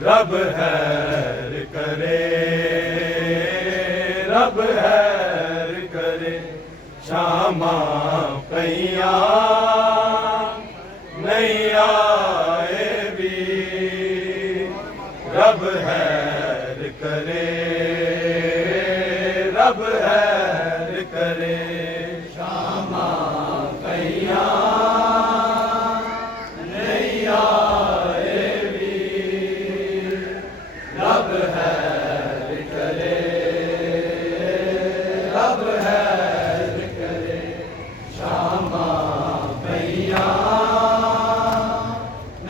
रब हैर करे, रब हैर करे, शामा पैया नहीं आए भी। रब हैर करे, रब हैर करे, शामा पैया नहीं आए भी। रब हैर करे, रब हैर करे, शामा पैया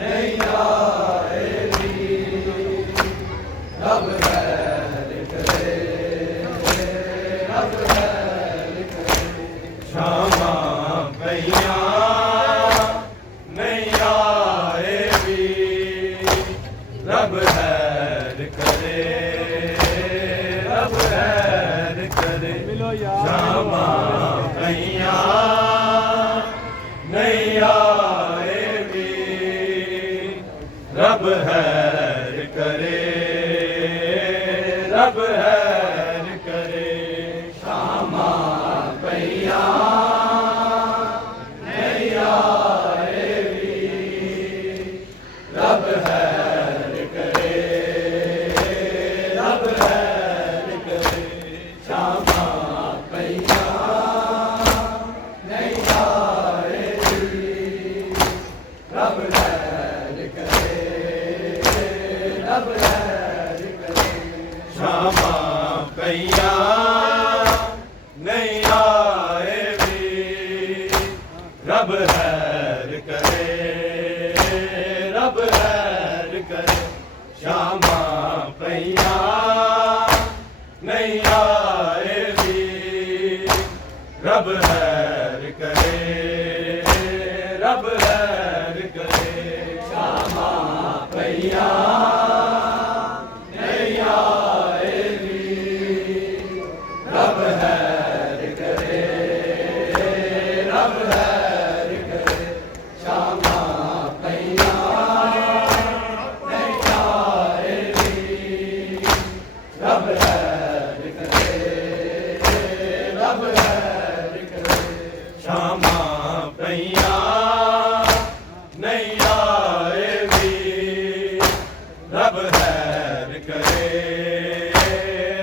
नहीं आए भी। रब हैर करे, रब हैर करे, शामा पैया नहीं आए भी। रब हैर करे, रब हैर करे, शामा पैया नहीं आए भी। रब हैर करे, रब हैर करे, शामा पैया नहीं आए भी। रब हैर करे, रब हैर करे, शामा पैया नहीं आए भी। रब हैर करे, रब हैर करे, शामा पैया नहीं आए भी। रब हैर करे, रब हैर करे, शामा पैया नहीं आए भी। रब हैर करे, रब हैर करे, शामा पैया नहीं आए भी। रब हैर करे, रब हैर करे, शामा पैया नहीं आए भी। रब हैर करे, रब हैर करे, शामा पैया नहीं आए भी। रब हैर करे, रब हैर करे, शामा पैया नहीं आए भी। रब हैर करे,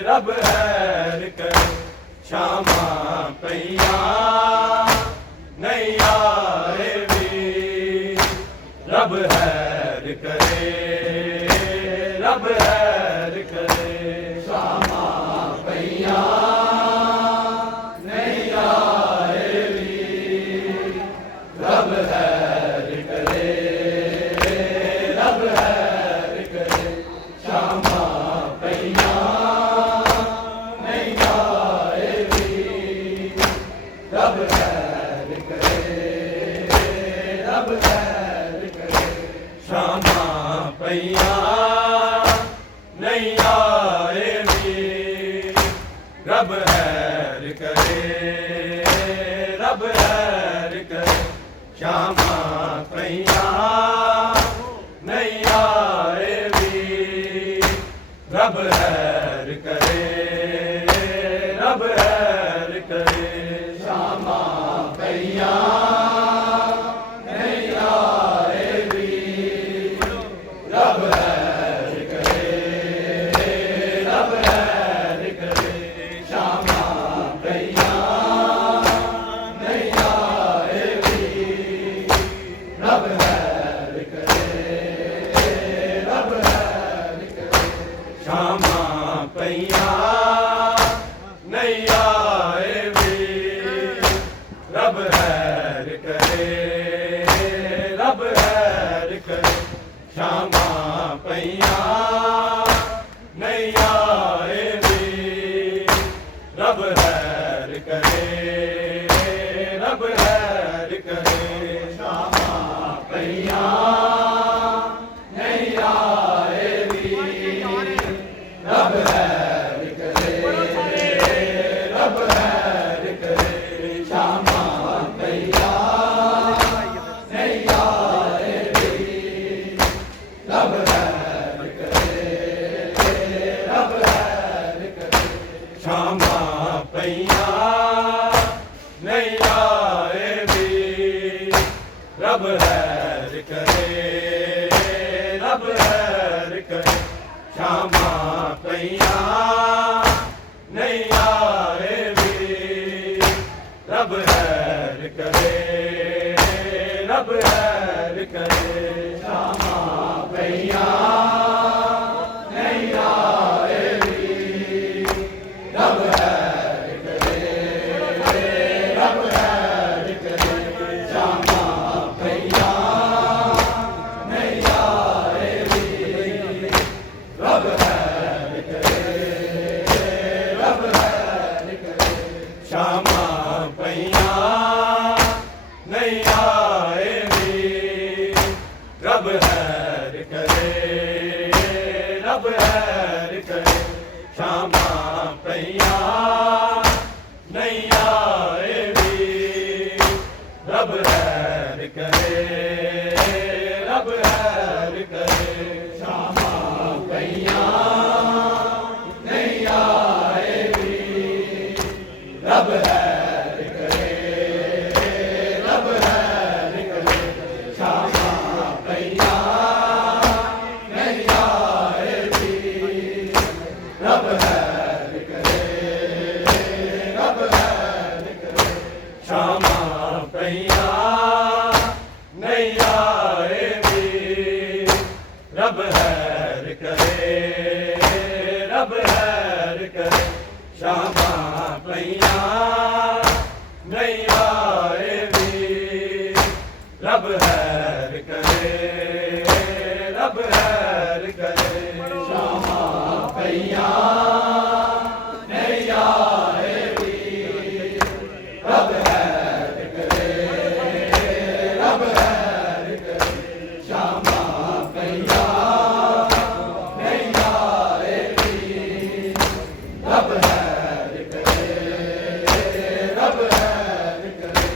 रब हैर करे, शामा पैया नहीं आए भी। रब हैर करे, रब हैर करे, शामा पैया नहीं आए भी। रब हैर करे, रब हैर करे, शामा पैया नहीं आए भी। रब हैर करे, रब हैर करे, शामा पैया नहीं आए भी। रब हैर करे, रब हैर करे, शामा पैया नहीं आए भी। ਸ਼ਾਮਾਂ ਪਈਆਂ ਨਹੀਂ ਆਏ ਵੀ ਰੱਬ ਹੈਰ ਕਰੇ ਰੱਬ ਹੈਰ ਕਰੇ ਸ਼ਾਮਾਂ ਪਈਆਂ ਨਹੀਂ ਆਏ ਵੀ ਰੱਬ ਹੈਰ ਕਰੇ ਰੱਬ ਹੈਰ ਕਰੇ ਸ਼ਾਮਾਂ ਪਈਆਂ ਨਹੀਂ ਆਏ ਵੀ ਰੱਬ ਹੈਰ ਕਰੇ ਰੱਬ ਹੈਰ ਕਰੇ ਸ਼ਾਮਾਂ ਪਈਆਂ ਨਹੀਂ ਆਏ ਵੀ ਰੱਬ ਹੈਰ ਕਰੇ ਰੱਬ ਹੈਰ ਕਰੇ ਸ਼ਾਮਾਂ ਪਈਆਂ ਨਹੀਂ ਆਏ ਵੀ ਰੱਬ ਹੈਰ ਕਰੇ ਰੱਬ ਹੈਰ ਕਰੇ ਸ਼ਾਮਾਂ ਪਈਆਂ ਨਹੀਂ ਆਏ ਵੀ ਰੱਬ ਹੈਰ ਕਰੇ ਰੱਬ ਹੈਰ ਕਰੇ ਸ਼ਾਮਾਂ ਪਈਆਂ ਨਹੀਂ ਆਏ ਵੀ ਰੱਬ ਹੈਰ ਕਰੇ ਰੱਬ ਹੈਰ ਕਰੇ ਸ਼ਾਮਾਂ ਪਈਆਂ ਨਹੀਂ ਆਏ ਵੀ ਰੱਬ ਹੈਰ ਕਰੇ ਰੱਬ ਹੈਰ ਕਰੇ ਸ਼ਾਮਾਂ ਪਈਆਂ ਨਹੀਂ ਆਏ ਵੀ ਰੱਬ ਹੈਰ ਕਰੇ ਰੱਬ ਹੈਰ ਕਰੇ ਸ਼ਾਮਾਂ ਪਈਆਂ ਨਹੀਂ ਆਏ ਵੀ ਰੱਬ ਹੈਰ ਕਰੇ ਰੱਬ ਹੈਰ ਕਰੇ ਸ਼ਾਮਾਂ ਪਈਆਂ ਨਹੀਂ ਆਏ ਵੀ ਰੱਬ ਹੈਰ ਕਰੇ ਰੱਬ ਹੈਰ ਕਰੇ ਸ਼ਾਮਾਂ ਪਈਆਂ ਨਹੀਂ ਆਏ ਵੀ ਰੱਬ ਹੈਰ ਕਰੇ ਰੱਬ ਹੈਰ ਕਰੇ ਸ਼ਾਮਾਂ ਪਈਆਂ ਨਹੀਂ ਆਏ ਵੀ ਰੱਬ ਹੈਰ ਕਰੇ ਰੱਬ ਹੈਰ ਕਰੇ ਸ਼ਾਮਾਂ ਪਈਆਂ ਨਹੀਂ ਆਏ ਵੀ ਰੱਬ ਹੈਰ ਕਰੇ ਰੱਬ ਹੈਰ ਕਰੇ ਸ਼ਾਮਾਂ ਪਈਆਂ ਨਹੀਂ ਆਏ ਵੀ ਰੱਬ ਹੈਰ ਕਰੇ ਰੱਬ ਹੈਰ ਕਰੇ ਸ਼ਾਮਾਂ ਪਈਆਂ ਨਹੀਂ ਆਏ ਵੀ ਰੱਬ ਹੈਰ ਕਰੇ ਰੱਬ ਹੈਰ ਕਰੇ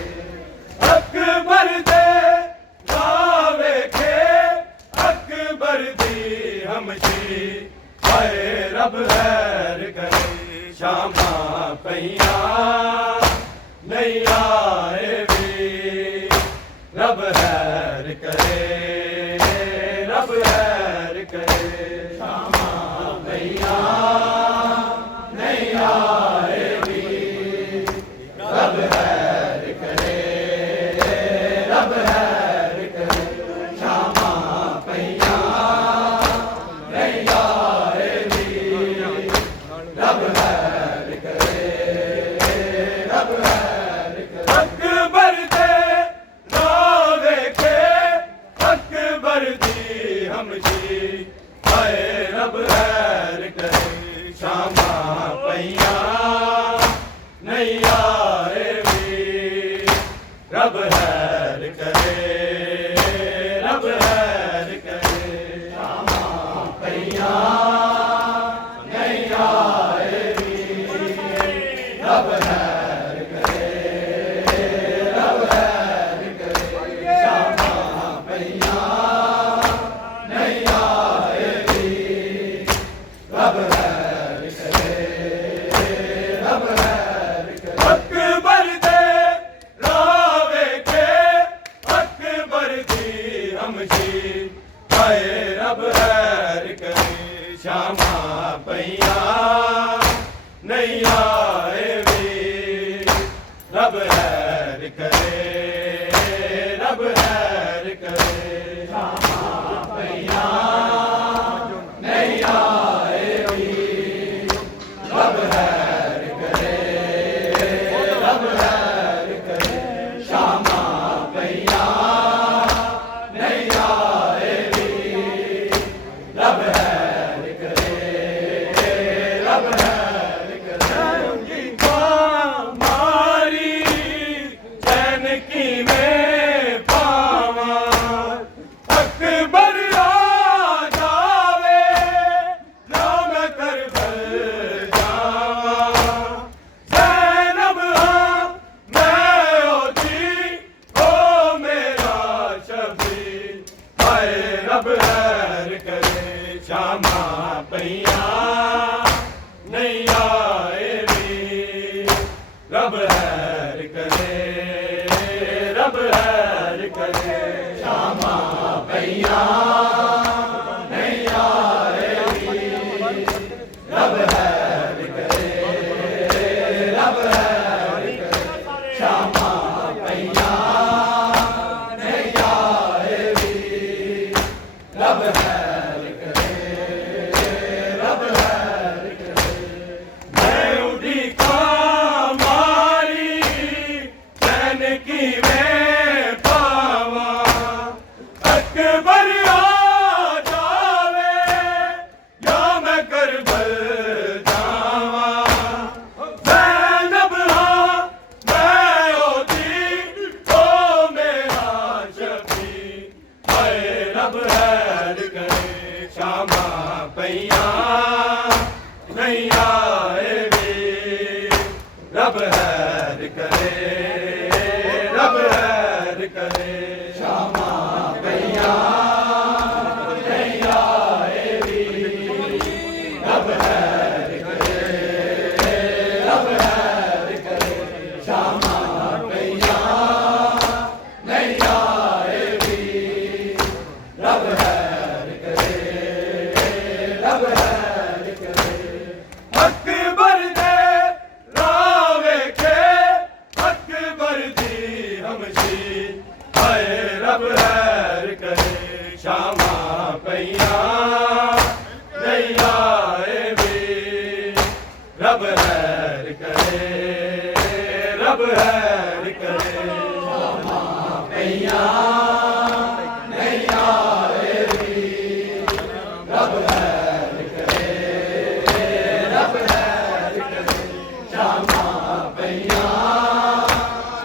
ਅਕਬਰ ਦੇ ਨਾ ਵੇਖੇ ਅਕਬਰ ਦੀ ਹਮਸ਼ੀ ਹਾਏ ਰੱਬ ਹੈਰ ਕਰੇ ਸ਼ਾਮਾਂ ਪਈਆਂ ਨਹੀਂ ਆਏ ਵੀ ਰੱਬ ਹੈਰ ਕਰੇ ਰੱਬ ਹੈਰ ਕਰੇ ਸ਼ਾਮਾਂ ਪਈਆਂ ਨਹੀਂ ਆਏ ਵੀ ਰੱਬ ਹੈਰ ਕਰੇ ਰੱਬ ਹੈਰ ਕਰੇ ਸ਼ਾਮਾਂ ਪਈਆਂ ਨਹੀਂ ਆਏ ਵੀ ਰੱਬ ਹੈਰ ਕਰੇ ਰੱਬ ਹੈਰ ਕਰੇ ਅਕਬਰ ਦੇ ਨਾ ਵੇਖੇ ਅਕਬਰ ਦੀ ਹਮਸ਼ੀ ਹਾਏ ਰੱਬ ਹੈਰ ਕਰੇ ਸ਼ਾਮਾਂ ਪਈਆਂ ਨਹੀਂ ਆਏ ਵੀ ਰੱਬ ਹੈਰ ਕਰੇ ਰੱਬ ਹੈਰ ਕਰੇ ਸ਼ਾਮਾਂ ਪਈਆਂ ਨਹੀਂ ਆਏ ਵੀ ਰੱਬ ਹੈਰ ਕਰੇ ਰੱਬ ਹੈਰ ਕਰੇ ਸ਼ਾਮਾਂ ਪਈਆਂ ਨਹੀਂ ਆਏ ਵੀ ਰੱਬ ਹੈਰ ਕਰੇ ਰੱਬ ਹੈਰ ਕਰੇ ਅਕਬਰ ਦੇ ਨਾ ਵੇਖੇ ਅਕਬਰ ਦੀ ਹਮਸ਼ੀ ਹਾਏ ਰੱਬ ਹੈਰ ਕਰੇ ਸ਼ਾਮਾਂ ਪਈਆਂ ਨਹੀਂ ਆਏ ਵੀ ਰੱਬ ਹੈਰ ਕਰੇ ਰੱਬ ਹੈਰ ਕਰੇ ਸ਼ਾਮਾਂ ਪਈਆਂ ਨਹੀਂ ਆਏ करे श्यामा पैया नैया वी रब हैर करे रब हैर करे श्यामा पैया नैया वी रब हैर करे रब हैर करे श्यामा पैया नैया वी रब हैर करे रब हैर करे मैं उड़ी का मारी चैन की मैं पावा अकबर आ जावे या मैं करबल जावा ज़ैनब हाँ मैं होती तो मेरा शफी हाय रब हैर करे श्यामा पैया नैया वी रब हैर करे रब हैर करे श्यामा पैया नैया वी रब हैर करे रब हैर करे श्यामा पैया नैया वी रब हैर करे रब हैर करे अकबर दे रावे के अकबर दी हमशी हाय रब हैर करे श्यामा पैया नैया वी रब हैर करे रब हैर करे श्यामा पैया नैया वी रब हैर करे रब हैर करे श्यामा पैया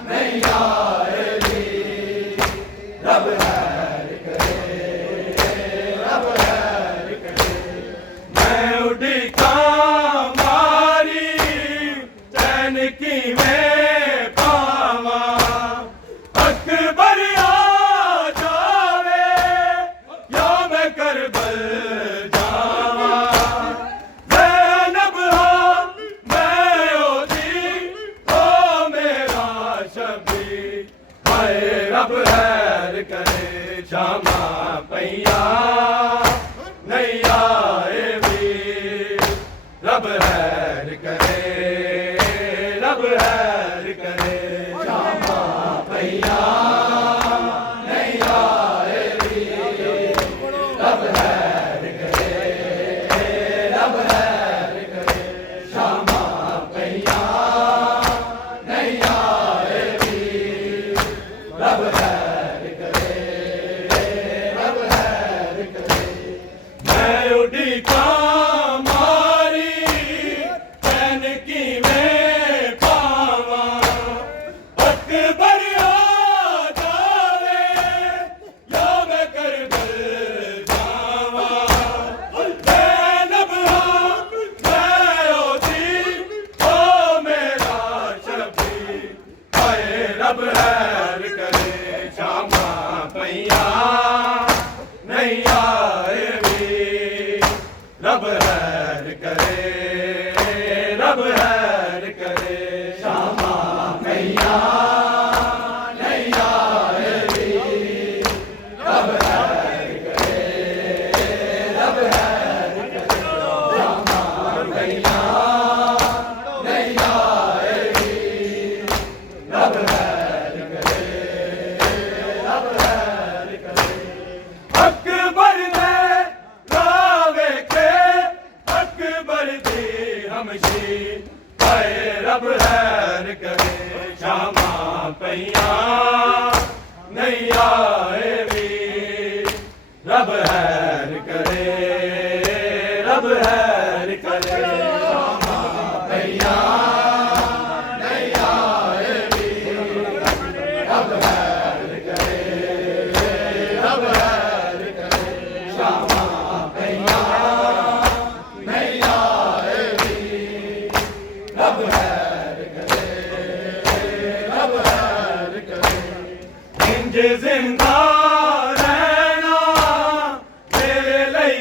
नैया वी रब हैर करे रब हैर करे मैं उड़ी का मारी चैन की मैं पावा अकबर आ जावे या मैं करबल जावा ज़ैनब हाँ मैं होती तो मेरा शफी हाय रब हैर करे श्यामा पैया नैया वी रब हैर करे रब हैर करे श्यामा पैया नैया वी रब हैर करे रब हैर करे श्यामा पैया नैया वी रब हैर करे रब हैर करे मैं उड़ी का मारी चैन की मैं पावा अकबर आ जावे या मैं करबल जावा ज़ैनब हाँ मैं होती तो मेरा शफी हाय रब हैर करे श्यामा पैया नैया वी रब हैर करे रब हैर करे श्यामा पैया नैया वी रब हैर करे रब हैर करे श्यामा पैया नैया वी रब हैर करे रब हैर करे अकबर दे रावे के अकबर दी हमशी हाय रब हैर करे श्यामा पैया नैया वी रब हैर करे रब हैर करे श्यामा पैया नैया वी रब हैर करे रब हैर करे श्यामा पैया नैया वी रब हैर करे रब हैर करे इंज जिंदा रहना तेरे लिए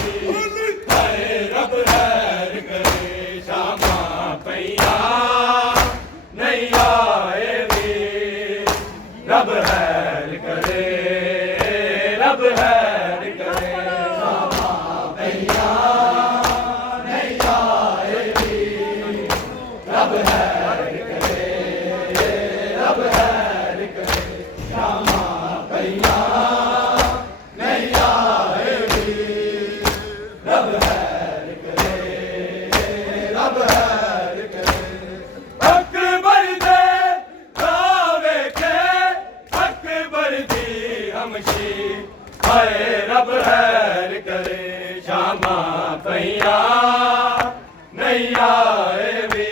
ਹਾਏ ਰੱਬ ਹੈਰ ਕਰੇ ਸ਼ਾਮਾਂ ਪਈਆਂ ਨਹੀਂ ਆਏ ਵੀ ਰੱਬ ਹੈਰ ਕਰੇ ਰੱਬ ਹੈਰ ਕਰੇ ਸ਼ਾਮਾਂ ਪਈਆਂ ਨਹੀਂ ਆਏ ਵੀ ਰੱਬ ਹੈਰ ਕਰੇ ਰੱਬ ਹੈਰ ਕਰੇ ਸ਼ਾਮਾਂ ਪਈਆਂ ਨਹੀਂ ਆਏ ਵੀ ਰੱਬ ਹੈਰ ਕਰੇ ਰੱਬ ਹੈਰ ਕਰੇ ਅਕਬਰ ਦੇ ਰਾਵੇ ਕੇ ਅਕਬਰ ਦੀ ਹਮਸ਼ੀ ਹਾਏ ਰੱਬ ਹੈਰ ਕਰੇ ਸ਼ਾਮਾਂ ਪਈਆਂ ਨਹੀਂ ਆਏ ਵੀ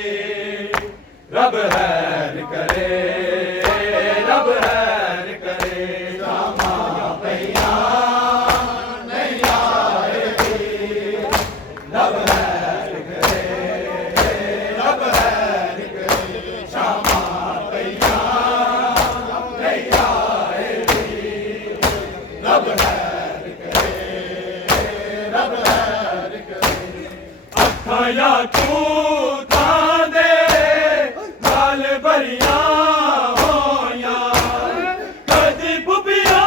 ਰੱਬ ਹੈਰ ਕਰੇ ਰੱਬ ਹੈਰ ਕਰੇ ਸ਼ਾਮਾਂ ਪਈਆਂ ਨਹੀਂ ਆਏ ਵੀ ਰੱਬ ਹੈਰ ਕਰੇ ਰੱਬ ਹੈਰ ਕਰੇ ਸ਼ਾਮਾਂ ਪਈਆਂ ਨਹੀਂ ਆਏ ਵੀ ਰੱਬ ਹੈਰ ਕਰੇ ਰੱਬ ਹੈਰ ਕਰੇ ਅੱਖਾਂ ਜਾਂ ਤੂੰ ਤਾਂ ਦੇ ਨਾਲ ਭਰੀਆਂ ਹੋਈਆਂ ਕਦੀ ਬੁੱਬੀਆਂ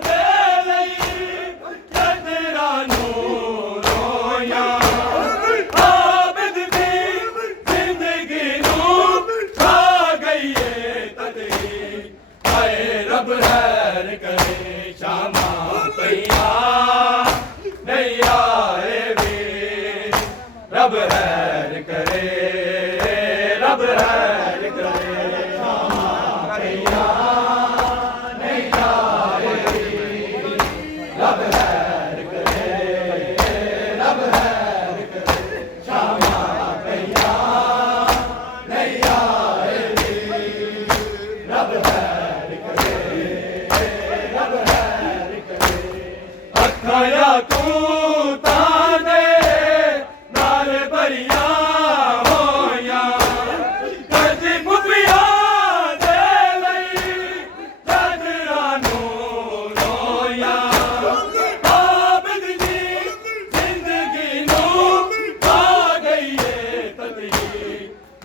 ਦੇ ਲਈ ਕਦਰਾਂ ਨੂੰ ਰੋਈਆਂ ਆਬਦ ਦੀ ਜ਼ਿੰਦਗੀ ਨੂੰ ਖਾ ਗਈ ਏ ਤਦਰੀ ਹਾਏ ਰੱਬ ਹੈਰ ਕਰੇ ਸ਼ਾਮਾਂ ਪਈਆਂ ਨਹੀਂ ਆਏ ਵੀ ਰੱਬ ਹੈਰ ਕਰੇ ਰੱਬ ਹੈਰ ਕਰੇ ਸ਼ਾਮਾਂ ਪਈਆਂ ਨਹੀਂ ਆਏ ਵੀ ਰੱਬ ਹੈਰ ਕਰੇ ਰੱਬ ਹੈਰ ਕਰੇ ਸ਼ਾਮਾਂ ਪਈਆਂ ਨਹੀਂ ਆਏ ਵੀ ਰੱਬ ਹੈਰ ਕਰੇ ਰੱਬ ਹੈਰ ਕਰੇ ਅੱਖਾਂ ਜਾਂ ਤੂੰ ਤਾਂ ਦੇ ਨਾਲ ਭਰੀਆਂ ਹੋਈਆਂ ਕਦੀ ਬੁੱਬੀਆਂ ਦੇ ਲਈ ਚਾਦਰਾਂ ਨੂੰ ਰੋਈਆਂ ਆਬਦ ਦੀ ਜ਼ਿੰਦਗੀ ਨੂੰ ਖਾ ਗਈ ਏ ਤਦਰੀ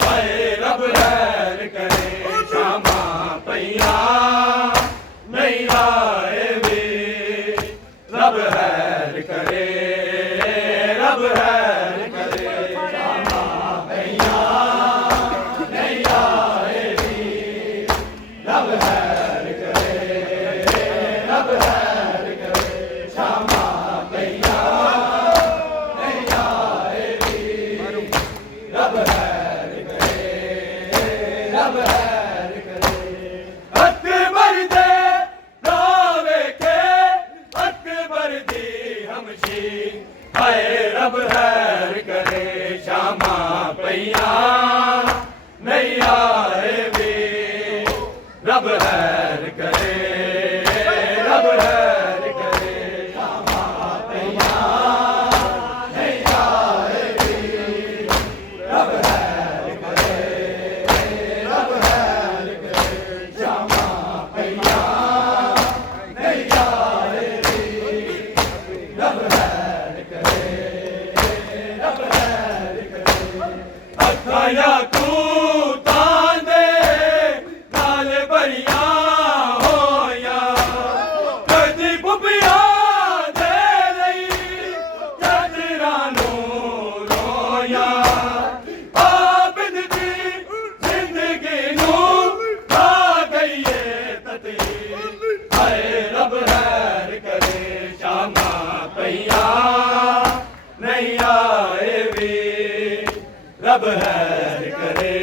ਹਾਏ ਰੱਬ ਹੈਰ ਕਰੇ ਸ਼ਾਮਾਂ ਪਈਆਂ ਨਹੀਂ ਆਏ ਵੀ ਰੱਬ ਹੈਰ ਕਰੇ ਰੱਬ ਹੈਰ ਕਰੇ ਸ਼ਾਮਾਂ ਪਈਆਂ ਨਹੀਂ ਆਏ ਵੀ ਰੱਬ ਹੈਰ ਕਰੇ ਰੱਬ ਹੈਰ ਕਰੇ ਸ਼ਾਮਾਂ ਪਈਆਂ ਨਹੀਂ ਆਏ ਵੀ ਰੱਬ ਹੈਰ ਕਰੇ ਰੱਬ ਹੈਰ ਕਰੇ ਅਕਬਰ ਦੇ ਰਾਵੇ ਕੇ ਅਕਬਰ ਦੀ ਹਮਸ਼ੀ ਹਾਏ ਰੱਬ ਹੈਰ ਕਰੇ ਸ਼ਾਮਾਂ ਪਈਆਂ ਨਹੀਂ ਆਏ ਵੀ ਰੱਬ ਹੈਰ ਕਰੇ ਰੱਬ ਹੈਰ ਕਰੇ ਸ਼ਾਮਾਂ ਪਈਆਂ ਨਹੀਂ ਆਏ ਵੀ ਰੱਬ ਹੈਰ ਕਰੇ ਰੱਬ ਹੈਰ ਕਰੇ ਸ਼ਾਮਾਂ ਪਈਆਂ ਨਹੀਂ ਆਏ ਵੀ ਰੱਬ ਹੈਰ ਕਰੇ ਰੱਬ ਹੈਰ ਕਰੇ ਅੱਖਾਂ ਜਾਂ ਤੂੰ ਤਾਂ ਦੇ ਨਾਲ ਭਰੀਆਂ ਹੋਈਆਂ ਕਦੀ ਬੁੱਬੀਆਂ ਦੇ ਲਈ ਚਾਦਰਾਂ ਨੂੰ ਰੋਈਆਂ ਆਬਦ ਦੀ ਜ਼ਿੰਦਗੀ ਨੂੰ ਖਾ ਗਈ ਏ ਤਦਰੀ ਹਾਏ ਰੱਬ ਹੈਰ ਕਰੇ ਸ਼ਾਮਾਂ ਪਈਆਂ ਨਹੀਂ ਆਏ ਵੀ ਰੱਬ ਹੈਰ ਕਰੇ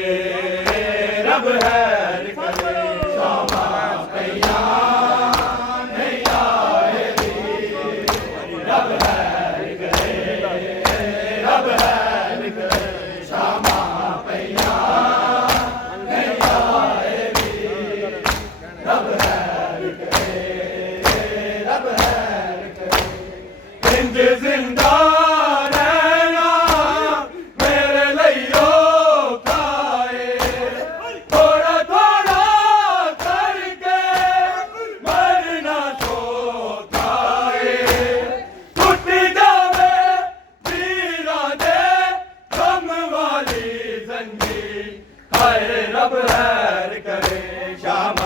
ਰੱਬ ਹੈਰ ਕਰੇ ਸ਼ਾਮਾਂ ਪਈਆਂ ਨਹੀਂ ਆਏ ਵੀ ਰੱਬ ਹੈਰ ਕਰੇ ਰੱਬ ਹੈਰ ਕਰੇ ਸ਼ਾਮਾਂ ਪਈਆਂ ਨਹੀਂ ਆਏ ਵੀ ਰੱਬ ਹੈਰ ਕਰੇ ਰੱਬ ਹੈਰ ਕਰੇ ਇੰਜ ਜ਼ਿੰਦਾ ਰਹਿਣਾ ਮੇਰੇ ਲਈ ਓ हाय रब हैर करे श्यामा